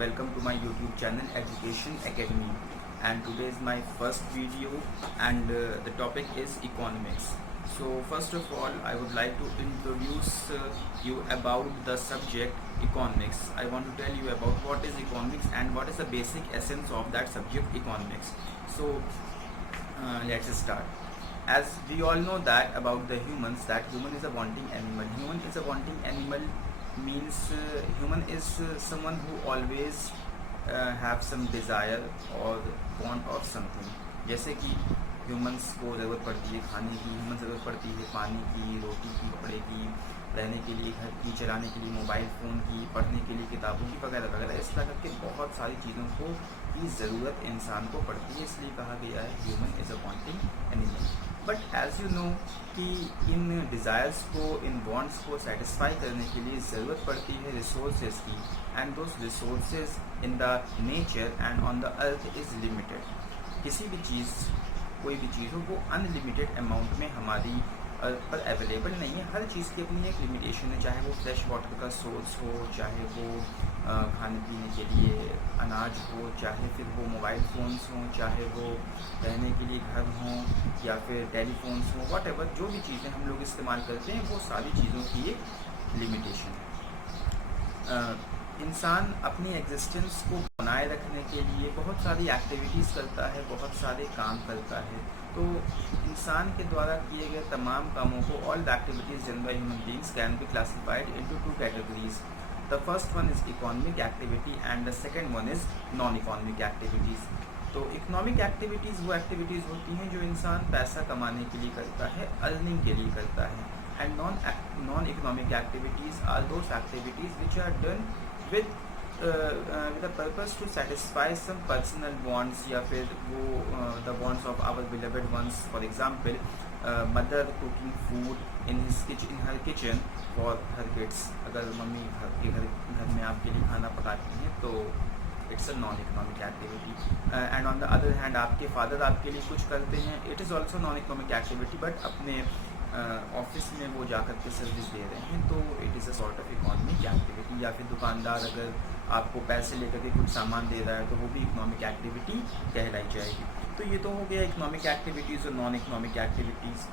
Welcome to my YouTube channel Education Academy, and today is my first video, and the topic is economics. So first of all, I would like to introduce you about the subject economics. I want to tell you about what is economics and what is the basic essence of that subject economics. So let's start. As we all know that about the humans, that human is a wanting animal. Human is a wanting animal means human is someone who always have some desire or want of something. जैसे कि humans को ज़रूरत पड़ती है खाने की, human ज़रूरत पड़ती है पानी की, रोटी की, कपड़े की, रहने के लिए, घर की, चलाने के लिए मोबाइल फ़ोन की, पढ़ने के लिए किताबों की वगैरह वगैरह। इस तरह के बहुत सारी चीज़ों को की ज़रूरत इंसान को पड़ती है, इसलिए कहा गया है human is a wanting animal. But as you know कि इन डिज़ायर्स को, इन वांट्स को सेटिस्फाई करने के लिए ज़रूरत पड़ती है रिसोर्सेज की, and those resources in the nature and on the earth is limited. किसी भी चीज़, कोई भी चीज़ हो, वो अनलिमिटेड अमाउंट में हमारी पर अवेलेबल नहीं है। हर चीज़ की अपनी एक लिमिटेशन है, चाहे वो फ्रेश वाटर का सोर्स हो, चाहे वो खाने पीने के लिए अनाज हो, चाहे फिर वो मोबाइल फ़ोन्स हों, चाहे वो रहने के लिए घर हों, या फिर टेलीफोन्स हों, व्हाटएवर जो भी चीज़ें हम लोग इस्तेमाल करते हैं वो सारी चीज़ों की एक लिमिटेशन है। इंसान अपनी एग्जिस्टेंस को बनाए रखने के लिए बहुत सारी एक्टिविटीज़ करता है, बहुत सारे काम करता है। तो इंसान के द्वारा किए गए तमाम कामों को, all the activities done by human beings can be classified into two categories. The first one is economic activity and the second one is non economic activities. तो इकोनॉमिक एक्टिविटीज़ वो एक्टिविटीज़ होती हैं जो इंसान पैसा कमाने के लिए करता है, अर्निंग के लिए करता है। And non economic activities are those activities which are done with the purpose to satisfy some personal wants, या फिर वो the wants of our beloved ones. For example, mother cooking food in her kitchen for her kids. अगर mummy घर में आपके लिए खाना पकाती हैं तो it's a non economic activity. And on the other hand आपके फादर आपके लिए कुछ करते हैं, it is also non economic activity, but अपने ऑफिस में वो जाकर के सर्विस दे रहे हैं, तो it is a sort of economic activity. या फिर दुकानदार अगर आपको पैसे लेकर के कुछ सामान दे रहा है तो वो भी इकोनॉमिक एक्टिविटी कहलाई जाएगी। तो ये तो हो गया इकोनॉमिक एक्टिविटीज़ और non economic activities.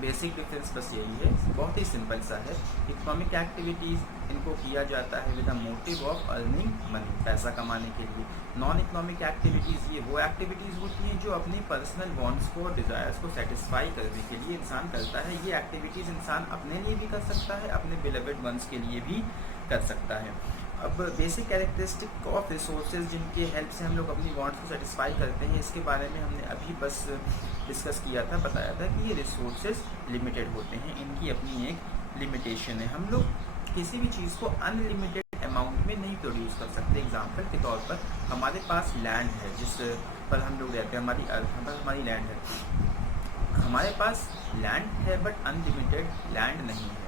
Basic difference बस यही है, बहुत ही सिंपल सा है। इकोनॉमिक एक्टिविटीज़ इनको किया जाता है with the motive of earning money, पैसा कमाने के लिए। नॉन इकोनॉमिक एक्टिविटीज़ ये वो एक्टिविटीज़ होती हैं जो अपने पर्सनल वांट्स को और डिज़ायर्स को सेटिस्फाई करने के लिए इंसान करता है। ये एक्टिविटीज़ इंसान अपने लिए भी कर सकता है, अपने बिलवेड वंस के लिए भी कर सकता है। अब बेसिक कैरेक्टरिस्टिक ऑफ रिसोर्सेज जिनके हेल्प से हम लोग अपनी वांट्स को सेटिस्फाई करते हैं, इसके बारे में हमने अभी बस डिस्कस किया था, बताया था कि ये रिसोर्सेज लिमिटेड होते हैं, इनकी अपनी एक लिमिटेशन है। हम लोग किसी भी चीज़ को अनलिमिटेड अमाउंट में नहीं प्रोड्यूस कर सकते। एग्जांपल के तौर पर हमारे पास लैंड है जिस पर हम लोग रहते हैं, हमारी अर्थ पर हमारी लैंड है। हमारे पास लैंड है बट अनलिमिटेड लैंड नहीं है।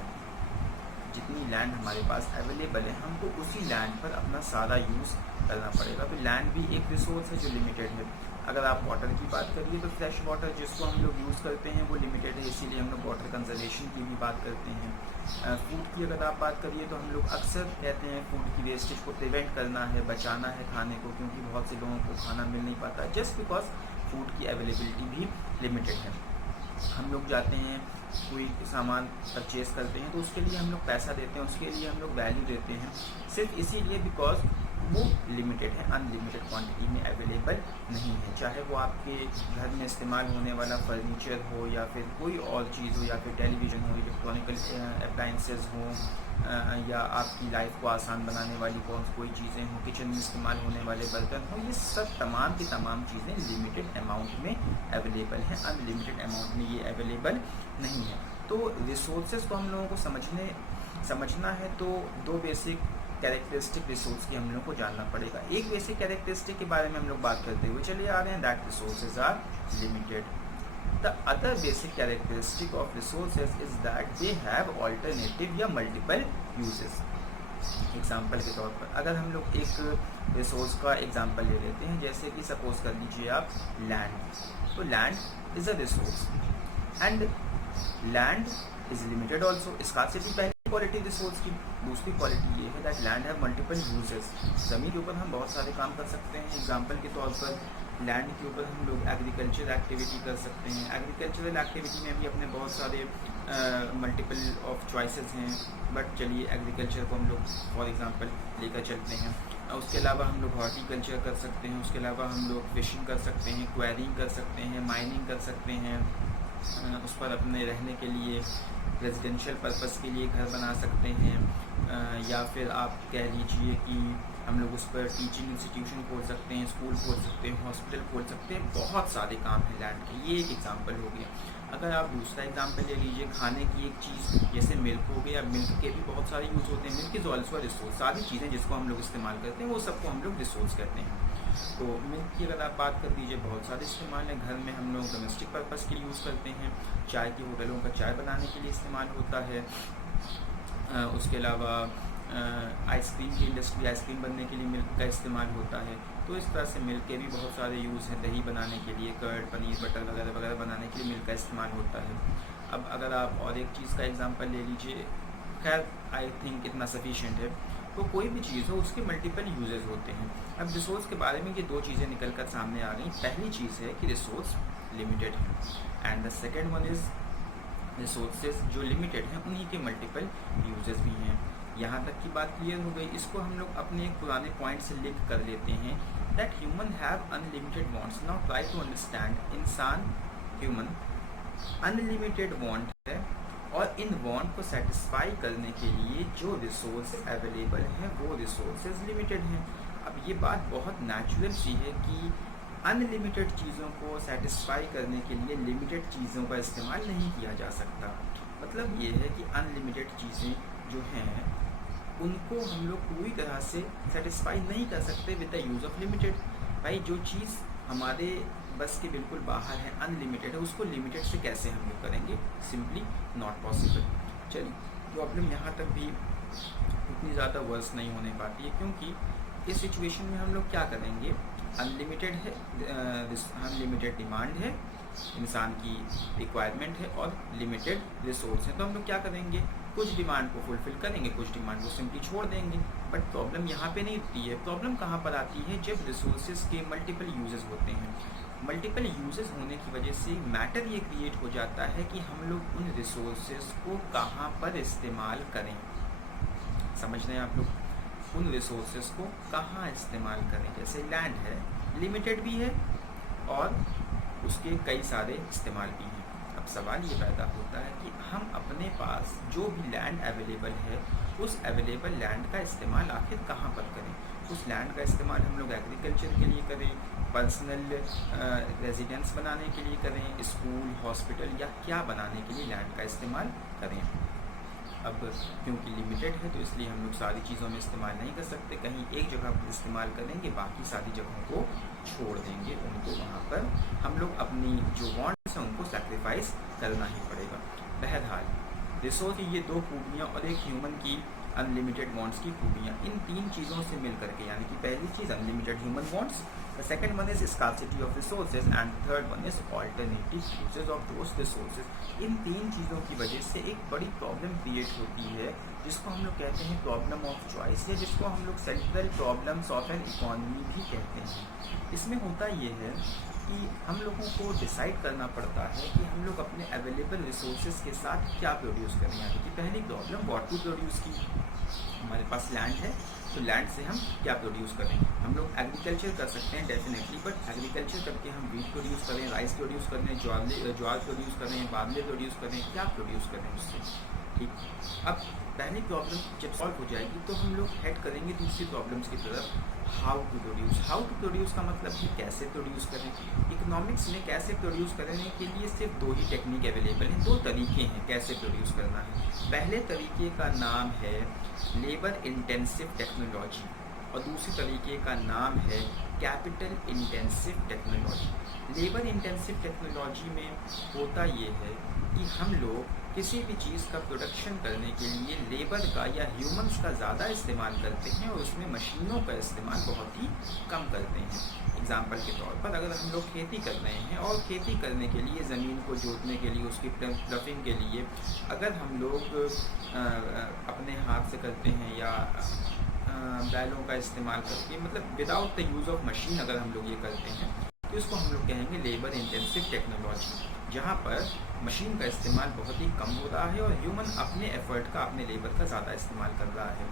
जितनी लैंड हमारे पास अवेलेबल है, हमको उसी लैंड पर अपना सारा यूज़ करना पड़ेगा। तो लैंड भी एक रिसोर्स है जो लिमिटेड है। अगर आप वाटर की बात करिए तो फ्रेश वाटर जिसको हम लोग यूज़ करते हैं वो लिमिटेड है, इसीलिए हम लोग वाटर कंजर्वेशन की भी बात करते हैं। फूड की अगर आप बात करिए तो हम लोग अक्सर कहते हैं फूड की वेस्टेज को प्रिवेंट करना है, बचाना है खाने को, क्योंकि बहुत से लोगों को खाना मिल नहीं पाता जस्ट बिकॉज फूड की अवेलेबिलिटी भी लिमिटेड है। हम लोग जाते हैं कोई सामान परचेज़ करते हैं तो उसके लिए हम लोग पैसा देते हैं, उसके लिए हम लोग वैल्यू देते हैं, सिर्फ इसीलिए बिकॉज वो लिमिटेड है, अनलिमिटेड क्वांटिटी में अवेलेबल नहीं है। चाहे वो आपके घर में इस्तेमाल होने वाला फर्नीचर हो, या फिर कोई और चीज़ हो, या फिर टेलीविज़न हो, इलेक्ट्रॉनिकल अप्लाइंसेस हों, या आपकी लाइफ को आसान बनाने वाली कोई चीज़ें हों, किचन में इस्तेमाल होने वाले बर्तन हों, ये सब तमाम की तमाम चीज़ें लिमिटेड अमाउंट में अवेलेबल हैं, अनलिमिटेड अमाउंट में ये अवेलेबल नहीं है। तो रिसोर्सेज को हम लोगों को समझना है तो दो बेसिक कैरेक्टरिस्टिक रिसोर्स की हम लोग को जानना पड़ेगा। एक बेसिक कैरेक्टरिस्टिक के बारे में हम लोग बात करते हुए चले आ रहे हैं, that resources are limited. The other basic characteristic of resources is that they have alternative या multiple uses. एग्जाम्पल के तौर पर अगर हम लोग एक रिसोर्स का एग्जाम्पल ले लेते हैं, जैसे कि सपोज कर लीजिए आप लैंड। तो land is a resource and land is limited also. Scarcity पहले क्वालिटी रिसोर्स की दूसरी क्वालिटी ये है that land have multiple uses. ज़मीन के ऊपर हम बहुत सारे काम कर सकते हैं। एग्जांपल के तौर पर लैंड के ऊपर हम लोग एग्रीकल्चर एक्टिविटी कर सकते हैं। एग्रीकल्चरल एक्टिविटी में भी अपने बहुत सारे मल्टीपल ऑफ चॉइसेस हैं, बट चलिए एग्रीकल्चर को हम लोग फॉर एग्जांपल लेकर चलते हैं। उसके अलावा हम लोग हॉर्टिकल्चर कर सकते हैं। उसके अलावा हम लोग फिशिंग कर सकते हैं, क्वेरिंग कर सकते हैं, माइनिंग कर सकते हैं। उस पर अपने रहने के लिए रेजिडेंशियल पर्पस के लिए घर बना सकते हैं, या फिर आप कह लीजिए कि हम लोग उस पर टीचिंग इंस्टीट्यूशन खोल सकते हैं, स्कूल खोल सकते हैं, हॉस्पिटल खोल सकते हैं। बहुत सारे काम हैं लैंड के। ये एक एग्जांपल हो गया। अगर आप दूसरा एग्जांपल ले लीजिए खाने की एक चीज़ जैसे मिल्क हो गया। मिल्क के भी बहुत सारे यूज़ होते हैं। Milk is also resource. सारी चीज़ें जिसको हम लोग इस्तेमाल करते हैं वो सबको हम लोग रिसोर्स कहते हैं। तो मिल्क की अगर आप बात कर दीजिए, बहुत सारे इस्तेमाल हैं। घर में हम लोग डोमेस्टिक पर्पस के यूज़ करते हैं। चाय की होटलों का चाय बनाने के लिए इस्तेमाल होता है। उसके अलावा आइसक्रीम की इंडस्ट्री, आइसक्रीम बनने के लिए मिल्क का इस्तेमाल होता है। तो इस तरह से मिल्क के भी बहुत सारे यूज़ हैं। दही बनाने के लिए, कर्ड, पनीर, बटर वगैरह वगैरह बनाने के लिए मिल्क का इस्तेमाल होता है। अब अगर आप और एक चीज़ का एग्जांपल ले लीजिए, खैर आई थिंक इतना सफिशिएंट है। तो कोई भी चीज़ हो उसके मल्टीपल यूजेस होते हैं। अब रिसोर्स के बारे में ये दो चीज़ें निकल कर सामने आ गई। पहली चीज़ है कि रिसोर्स लिमिटेड है, and the second one is resources जो लिमिटेड हैं उन्हीं के मल्टीपल यूजेस भी हैं। यहाँ तक की बात क्लियर हो गई। इसको हम लोग अपने एक पुराने पॉइंट से लिंक कर लेते हैं that human have unlimited wants. Now try to understand. इंसान ह्यूमन अनलिमिटेड वांट है, और इन वांट को सेटिस्फाई करने के लिए जो रिसोर्स अवेलेबल हैं वो रिसोर्सेज लिमिटेड हैं। अब ये बात बहुत नेचुरल सी है कि अनलिमिटेड चीज़ों को सेटिस्फाई करने के लिए लिमिटेड चीज़ों का इस्तेमाल नहीं किया जा सकता। मतलब ये है कि अनलिमिटेड चीज़ें जो हैं उनको हम लोग पूरी तरह से सेटिस्फाई नहीं कर सकते with the use of limited. भाई जो चीज़ हमारे बस के बिल्कुल बाहर है, अनलिमिटेड है, उसको लिमिटेड से कैसे हम लोग करेंगे? Simply not possible. चलिए, प्रॉब्लम यहाँ तक भी उतनी ज़्यादा वर्स नहीं होने पाती है, क्योंकि इस सिचुएशन में हम लोग क्या करेंगे? अनलिमिटेड है, अनलिमिटेड डिमांड है, इंसान की रिक्वायरमेंट है, और लिमिटेड रिसोर्स है। तो हम लोग क्या करेंगे? कुछ डिमांड को फुलफिल करेंगे, कुछ डिमांड को सिंपली छोड़ देंगे। बट प्रॉब्लम यहाँ पे नहीं होती है। प्रॉब्लम कहाँ पर आती है? जब रिसोर्सेज के मल्टीपल यूजेस होते हैं। मल्टीपल यूजेस होने की वजह से मैटर ये क्रिएट हो जाता है कि हम लोग उन रिसोर्सेज को कहाँ पर इस्तेमाल करें। समझ रहे हैं आप लोग? उन रिसोर्सेज को कहाँ इस्तेमाल करें। जैसे लैंड है, लिमिटेड भी है और उसके कई सारे इस्तेमाल भी हैं। अब सवाल ये पैदा होता है कि हम अपने पास जो भी लैंड अवेलेबल है उस अवेलेबल लैंड का इस्तेमाल आखिर कहाँ पर करें। उस लैंड का इस्तेमाल हम लोग एग्रीकल्चर के लिए करें, पर्सनल रेजिडेंस बनाने के लिए करें, स्कूल, हॉस्पिटल, या क्या बनाने के लिए लैंड का इस्तेमाल करें। अब क्योंकि लिमिटेड है तो इसलिए हम लोग सारी चीज़ों में इस्तेमाल नहीं कर सकते। कहीं एक जगह पर इस्तेमाल करेंगे, बाकी सारी जगहों को छोड़ देंगे। उनको वहाँ पर हम लोग अपनी जो वांट्स हैं उनको सैक्रिफाइस करना ही पड़ेगा। बहरहाल रिसोर्स की ये दो खूबियाँ और एक ह्यूमन की अनलिमिटेड वांट्स की खूबियाँ, इन तीन चीज़ों से मिल करके, यानी कि पहली चीज़ unlimited human wants, the second one is scarcity of resources, and third one is alternative uses of those resources. इन तीन चीज़ों की वजह से एक बड़ी प्रॉब्लम क्रिएट होती है जिसको हम लोग कहते हैं प्रॉब्लम ऑफ चॉइस, या जिसको हम लोग central problems of N economy भी कहते हैं। इसमें होता ये है कि हम लोगों को डिसाइड करना पड़ता है कि हम लोग अपने अवेलेबल रिसोर्सेज के साथ क्या प्रोड्यूस करें। यानी कि पहली प्रॉब्लम व्हाट टू प्रोड्यूस की। हमारे पास लैंड है तो लैंड से हम क्या प्रोड्यूस करें। हम लोग एग्रीकल्चर कर सकते हैं डेफिनेटली, बट एग्रीकल्चर करके हम वीट प्रोड्यूस करें, राइस प्रोड्यूस करें, ज्वार प्रोड्यूस करें, बाजरे प्रोड्यूस करें, क्या प्रोड्यूस करें उससे। ठीक, अब पहली प्रॉब्लम जब सॉल्व हो जाएगी तो हम लोग हेड करेंगे दूसरी प्रॉब्लम्स की तरफ, how to produce. How to produce का मतलब है कैसे प्रोड्यूस करें। इकोनॉमिक्स में कैसे प्रोड्यूस करने के लिए सिर्फ दो ही टेक्निक अवेलेबल हैं, दो तरीके हैं कैसे प्रोड्यूस करना है। पहले तरीके का नाम है लेबर इंटेंसिव टेक्नोलॉजी, और दूसरी तरीके का नाम है capital intensive technology. Labour intensive technology में होता ये है कि हम लोग किसी भी चीज़ का प्रोडक्शन करने के लिए लेबर का या ह्यूमंस का ज़्यादा इस्तेमाल करते हैं और उसमें मशीनों का इस्तेमाल बहुत ही कम करते हैं। एग्ज़ाम्पल के तौर पर अगर हम लोग खेती कर रहे हैं और खेती करने के लिए ज़मीन को जोतने के लिए, उसकी प्लफिंग के लिए अगर हम लोग अपने हाथ से करते हैं या बैलों का इस्तेमाल करके, मतलब without the use of machine अगर हम लोग ये करते हैं, तो इसको हम लोग कहेंगे लेबर इंटेंसिव टेक्नोलॉजी, जहाँ पर मशीन का इस्तेमाल बहुत ही कम हो रहा है और ह्यूमन अपने एफर्ट का, अपने लेबर का ज़्यादा इस्तेमाल कर रहा है।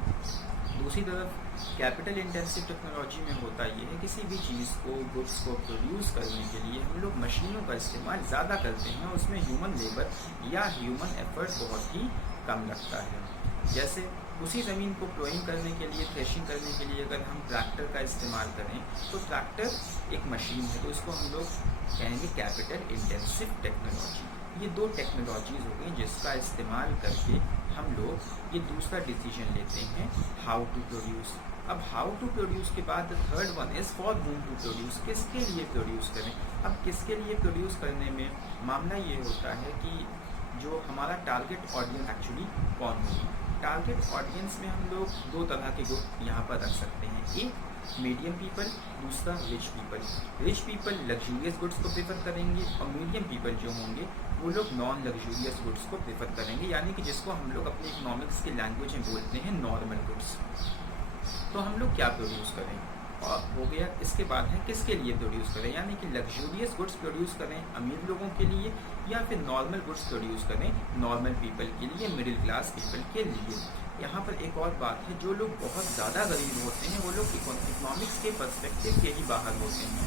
दूसरी तरफ कैपिटल इंटेंसिव टेक्नोलॉजी में होता ये है किसी भी चीज़ को, गुड्स को प्रोड्यूस करने के लिए हम लोग मशीनों का इस्तेमाल ज़्यादा करते हैं और उसमें ह्यूमन लेबर या ह्यूमन एफर्ट बहुत ही कम लगता है। जैसे उसी ज़मीन को प्लोइंग करने के लिए, थ्रेशिंग करने के लिए अगर हम ट्रैक्टर का इस्तेमाल करें तो ट्रैक्टर एक मशीन है, तो इसको हम लोग कहेंगे कैपिटल इंटेंसिव टेक्नोलॉजी। ये दो टेक्नोलॉजीज़ हो गई जिसका इस्तेमाल करके हम लोग ये दूसरा डिसीजन लेते हैं, हाउ टू प्रोड्यूस। अब हाउ टू प्रोड्यूस के बाद third one is for whom to produce, किसके लिए प्रोड्यूस करें। अब किसके लिए प्रोड्यूस करने में मामला ये होता है कि जो हमारा टारगेट ऑडियंस एक्चुअली कौन होगी। टारगेट ऑडियंस में हम लोग दो तरह के ग्रुप यहाँ पर रख सकते हैं, एक मीडियम पीपल, दूसरा rich people. Rich people luxurious goods को प्रेफर करेंगे और मीडियम पीपल जो होंगे वो लोग नॉन लग्जूरियस गुड्स को प्रेफर करेंगे, यानी कि जिसको हम लोग अपने इकोनॉमिक्स की लैंग्वेज में बोलते हैं नॉर्मल गुड्स। तो हम लोग क्या प्रोड्यूस करें, और हो गया। इसके बाद है किसके लिए प्रोड्यूस करें, यानी कि लग्जूरियस गुड्स प्रोड्यूस करें अमीर लोगों के लिए या फिर नॉर्मल गुड्स प्रोड्यूस करें नॉर्मल पीपल के लिए, मिडिल क्लास पीपल के लिए। यहाँ पर एक और बात है, जो लोग बहुत ज़्यादा गरीब होते हैं वो लोग इकोनॉमिक्स के पर्सपेक्टिव के ही बाहर होते हैं।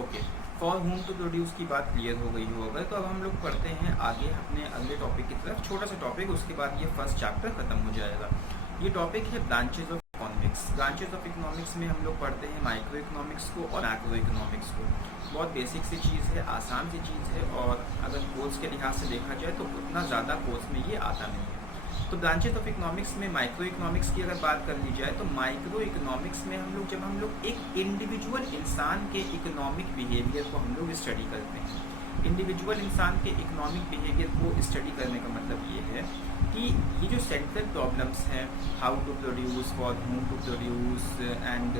Okay, for whom to produce की बात क्लियर हो गई हो अगर, तो अब हम लोग पढ़ते हैं आगे अपने अगले टॉपिक की तरफ। छोटा सा टॉपिक, उसके बाद ये फर्स्ट चैप्टर खत्म हो जाएगा। ये टॉपिक है branches of economics. Branches of economics में हम लोग पढ़ते हैं माइक्रो इकोनॉमिक्स को और मैक्रो इकोनॉमिक्स को। बहुत बेसिक सी चीज़ है, आसान सी चीज़ है, और अगर कोर्स के लिहाज से देखा जाए तो उतना ज़्यादा कोर्स में ये आता नहीं है। तो ब्रांचेज ऑफ इकोनॉमिक्स में माइक्रो इकोनॉमिक्स की अगर बात कर ली जाए तो माइक्रो इकोनॉमिक्स में हम लोग जब हम लोग एक इंडिविजुअल इंसान के इकोनॉमिक बिहेवियर को हम लोग स्टडी करते हैं। इंडिविजुअल इंसान के इकोनॉमिक बिहेवियर को स्टडी करने का मतलब ये है कि ये जो सेंट्रल प्रॉब्लम्स हैं, how to produce, for whom to produce and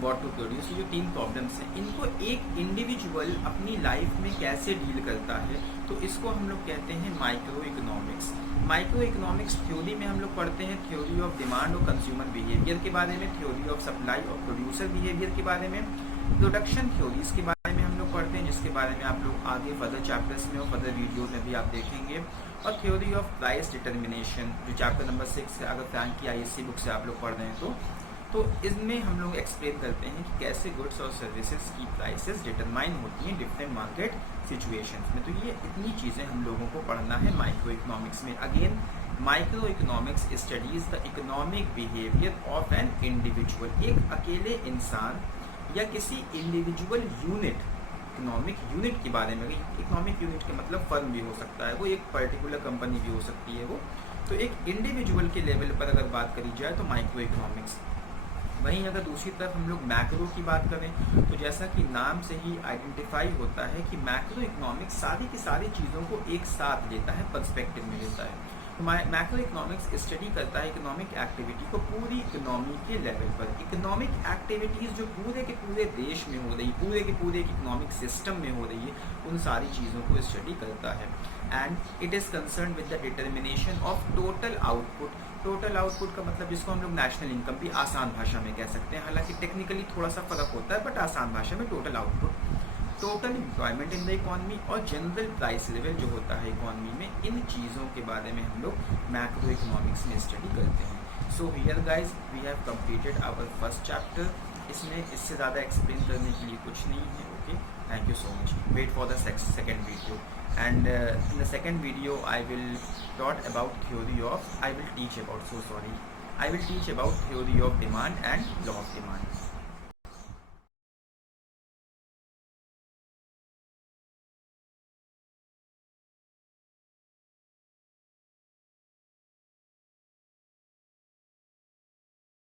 what to produce, ये जो तीन प्रॉब्लम्स हैं इनको एक इंडिविजुअल अपनी लाइफ में कैसे डील करता है, तो इसको हम लोग कहते हैं micro economics. Micro economics theory में हम लोग पढ़ते हैं थ्योरी ऑफ डिमांड और कंज्यूमर बिहेवियर के बारे में, थ्योरी ऑफ सप्लाई और प्रोड्यूसर बिहेवियर के बारे में, प्रोडक्शन थ्योरीज के बारे में हम लोग पढ़ते हैं, जिसके बारे में आप लोग आगे फर्दर चैप्टर्स में और फर्दर वीडियोज में भी आप देखेंगे, और थ्योरी ऑफ प्राइस डिटर्मिनेशन जो चैप्टर नंबर 6 है, अगर फ्रैंक की ISC बुक से आप लोग पढ़ रहे हैं तो इसमें हम लोग एक्सप्लेन करते हैं कि कैसे गुड्स और सर्विसेज की प्राइसेस डिटरमाइन होती हैं डिफरेंट मार्केट सिचुएशंस में। तो ये इतनी चीज़ें हम लोगों को पढ़ना है माइक्रो इकोनॉमिक्स में। Again micro economics studies the economic behaviour of an individual. एक अकेले इंसान या किसी इंडिविजुअल यूनिट, इकोनॉमिक यूनिट के बारे में। इकोनॉमिक यूनिट के मतलब फर्म भी हो सकता है, वो एक पर्टिकुलर कंपनी भी हो सकती है वो। तो एक इंडिविजुअल के लेवल पर अगर बात करी जाए तो माइक्रो इकोनॉमिक्स। वहीं अगर दूसरी तरफ हम लोग मैक्रो की बात करें तो जैसा कि नाम से ही आइडेंटिफाई होता है कि मैक्रो इकोनॉमिक्स सारी की सारी चीज़ों को एक साथ लेता है, पर्सपेक्टिव में लेता है। तो मैक्रो इकोनॉमिक्स स्टडी करता है इकोनॉमिक एक्टिविटी को पूरी इकोनॉमी के लेवल पर। इकोनॉमिक एक्टिविटीज़ जो पूरे के पूरे देश में हो रही, पूरे के पूरे इकोनॉमिक सिस्टम में हो रही है, उन सारी चीज़ों को स्टडी करता है। And it is concern with the determination of total output. Total output का मतलब जिसको हम लोग नेशनल इनकम भी आसान भाषा में कह सकते हैं, हालांकि टेक्निकली थोड़ा सा फर्क होता है, बट आसान भाषा में total output, total employment in the economy और जनरल प्राइस लेवल जो होता है इकॉनमी में। इन चीज़ों के बारे में हम लोग मैक्रो इकोनॉमिक्स में स्टडी करते हैं। So here guys we have completed our first chapter. इसमें इससे ज़्यादा एक्सप्लेन करने के लिए कुछ नहीं है। Okay, thank you so much. Wait for the second video, and in the second video I will teach about theory of demand and law of demand.